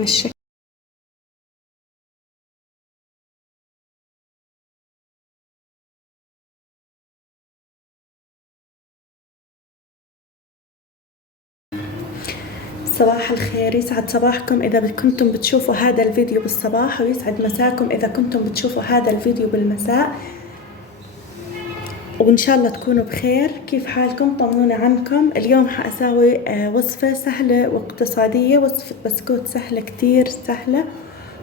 بهن الشكل. صباح الخير، يسعد صباحكم إذا كنتم بتشوفوا هذا الفيديو بالصباح، ويسعد مساكم إذا كنتم بتشوفوا هذا الفيديو بالمساء، وإن شاء الله تكونوا بخير. كيف حالكم؟ طمنوني عنكم. اليوم حأساوي وصفة سهلة واقتصادية، وصفة بسكوت سهلة، كتير سهلة،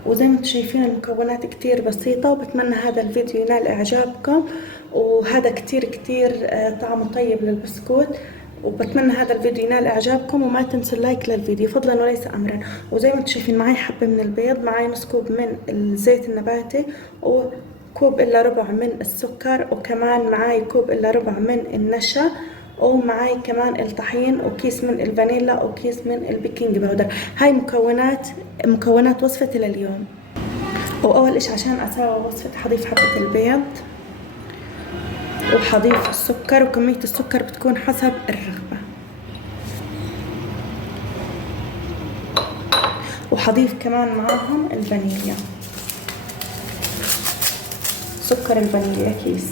وزي ما انتم شايفين المكونات كتير بسيطة، وبتمنى هذا الفيديو ينال إعجابكم. وهذا كتير طعمه طيب للبسكوت، وبتمنى هذا الفيديو ينال إعجابكم. وما تنسوا اللايك للفيديو فضلا وليس أمرا. وزي ما انتم شايفين معي حبة من البيض، معي نص كوب من الزيت النباتي، وكوب إلا ربع من السكر، وكمان معي كوب إلا ربع من النشا، ومعي كمان الطحين، وكيس من الفانيلا، وكيس من البيكنج باودر. هاي مكونات وصفتي لليوم. وأول إشي عشان أسوي وصفة حضيف حبة البيض، وحضيف السكر، وكمية السكر بتكون حسب الرغبة، وحضيف كمان معاهم الفانيليا، سكر الفانيليا كيس.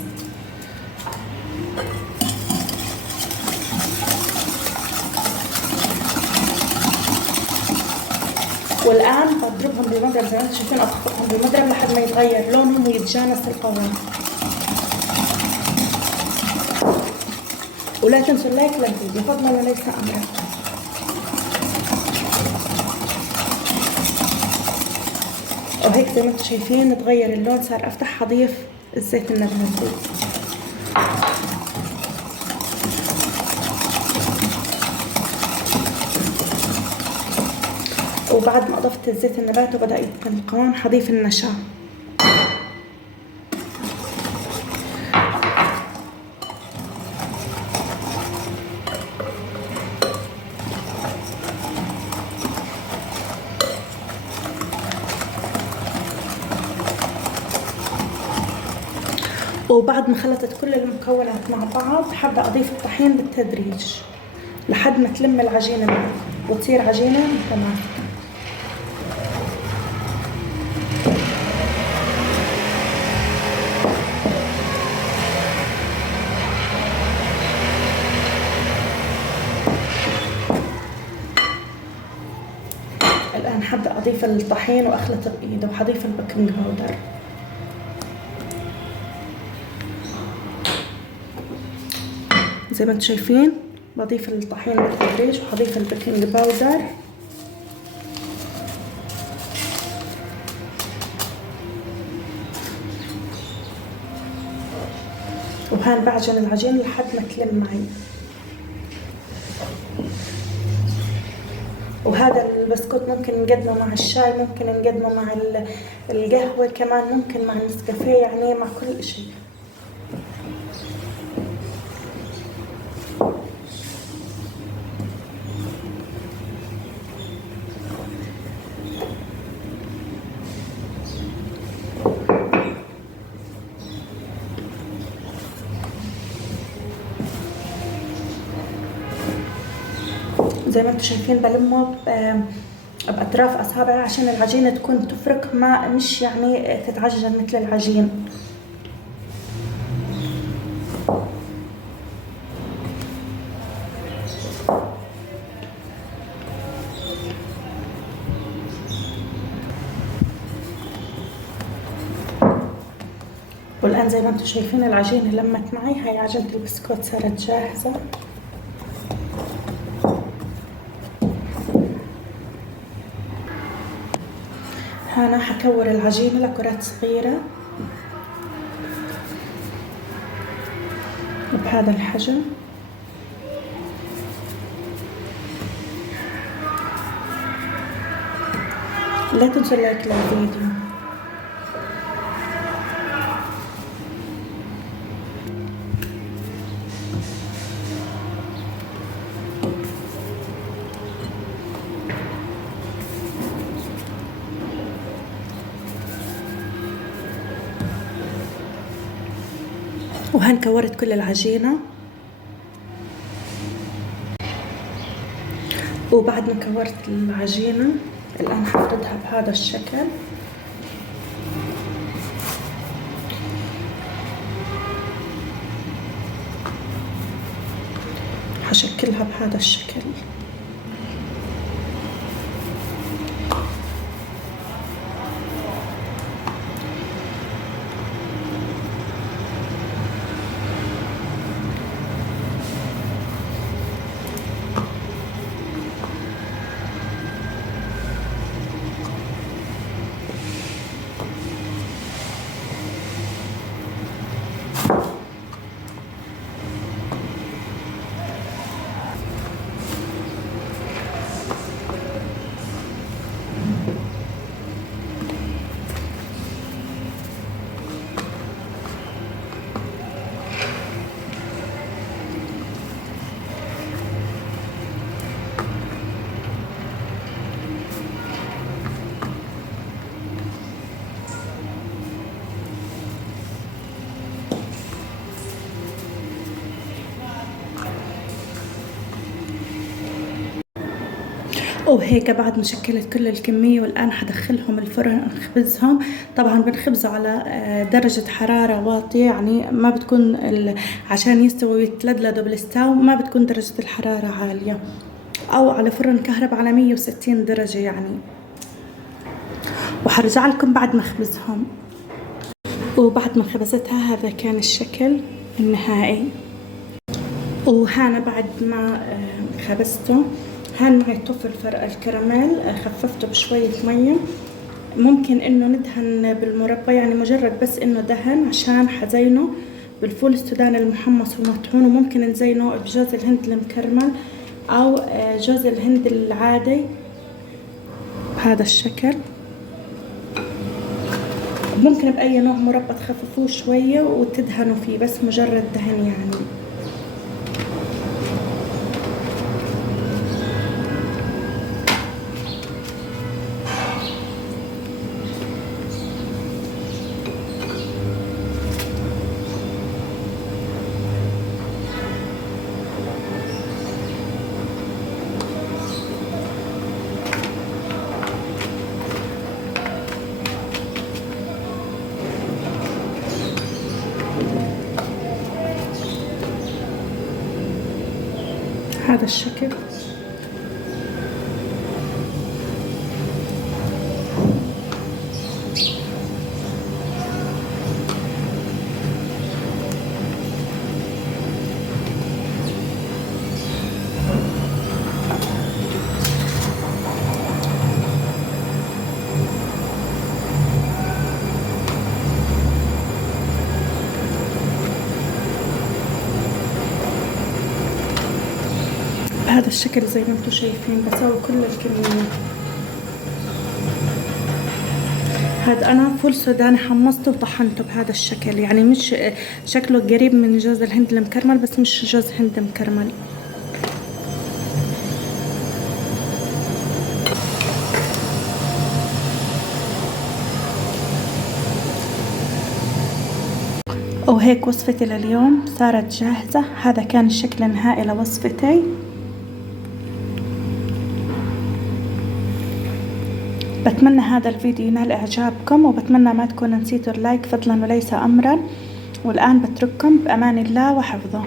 والآن بضربهم بالمضرب زي ما انتم شايفين، أضغطهم بالمضرب لحد ما يتغير لونهم ويتجانس القوام. ولا تنسوا اللايك للفيديو فضلا وليس أمرا. وهيك زي ما انتم شايفين تغير اللون، صار أفتح أضيف الزيت النباتي. وبعد ما أضفت الزيت النباتي وبدأ يتقن القوام، حضيف النشا. وبعد ما خلطت كل المكونات مع بعض، حابة أضيف الطحين بالتدريج لحد ما تلم العجينة معي وتصير عجينة متماسكة. الآن حابة أضيف الطحين وأخلطه بإيدي، وحضيف البيكنج باودر. زي ما انتم شايفين بضيف الطحين بالتدريج، وحضيف البيكنج باودر. وهان بعجن العجين لحد ما تلم معي. وهذا البسكوت ممكن نقدمه مع الشاي، ممكن نقدمه مع القهوة، كمان ممكن مع النسكافيه، يعني مع كل شيء. زي ما انتم شايفين بلمه بأطراف أصابعي عشان العجينة تكون تفرك، ما مش يعني تتعجن مثل العجين. والآن زي ما انتم شايفين العجينة لمت معي. هاي عجينة البسكوت صارت جاهزة. هنا حكور العجينة لكرات صغيرة بهذا الحجم. لا تنسوا اللايك للفيديو. وهان كورت كل العجينة. وبعد ما كورت العجينة الآن حفردها بهذا الشكل. حشكلها بهذا الشكل. وهيك بعد ما شكلت كل الكمية والآن حدخلهم الفرن نخبزهم. طبعا بنخبزه على درجة حرارة واطية، يعني ما بتكون عشان يستوي ويتلدلدوا بالستاو ما بتكون درجة الحرارة عالية، أو على فرن كهرباء على 160 درجة يعني. وحرجع لكم بعد ما أخبزهم. وبعد ما خبزتها هذا كان الشكل النهائي. وهنا بعد ما خبزته هان معي طفل الكراميل، خففته بشوية مية. ممكن انه ندهن بالمربى، يعني مجرد بس انه دهن، عشان حزينه بالفول السوداني المحمص والمطحون. وممكن نزينه بجوز الهند المكرمل او جوز الهند العادي بهذا الشكل. ممكن بأي نوع مربى تخففوه شوية وتدهنوا فيه، بس مجرد دهن يعني. هذا الشكل. بهذا الشكل زي ما انتم شايفين بسوي كل الكمية. هذا انا فول سوداني حمصته وطحنته بهذا الشكل، يعني مش شكله قريب من جوز الهند المكرمل بس مش جوز هند مكرمل. وهيك وصفتي لليوم صارت جاهزة. هذا كان الشكل النهائي لوصفتي. بتمنى هذا الفيديو ينال إعجابكم، وبتمنى ما تكونوا نسيتوا اللايك فضلا وليس أمرا. والآن بترككم بأمان الله وحفظه.